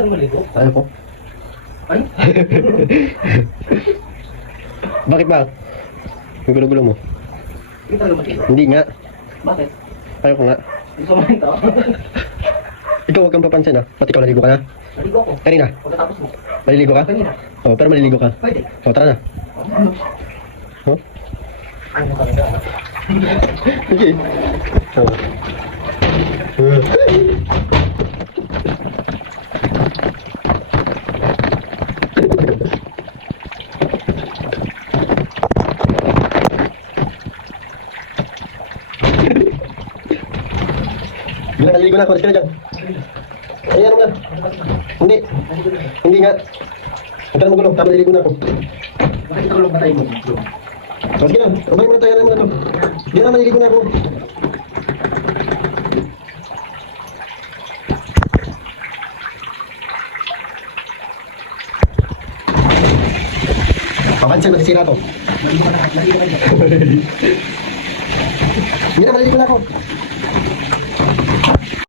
talaga maligo? Ayaw ko. Ay? Bakit ba? Ang gulo-gulo mo. Hindi talaga maligo. Hindi nga. Bakit? Ayaw ko nga. Gusto mo rin to? Ikaw huwag kang papansin ha. Pati ikaw naligo ka na. Maligo ako. Kanina. Pagkatapos mo. Maliligo ka? Kanina. Oo, pero maliligo ka. Pwede. Oo, tara na. Oh? Ano ka talaga? Sige. Oo. Bila naligo na ako, alis ka na dyan. Ay, ano nga? Hindi. Hindi nga. Huwag ka na magulo, tama naligo na ako. Bakit ito lang patay mo? O, sige na, abay mo na tayo, ano mo na to. Hindi na, maliligo na ako. Papansin, masisira to. Maligo ka na. Maligo ka na. Hindi na, maliligo na ako.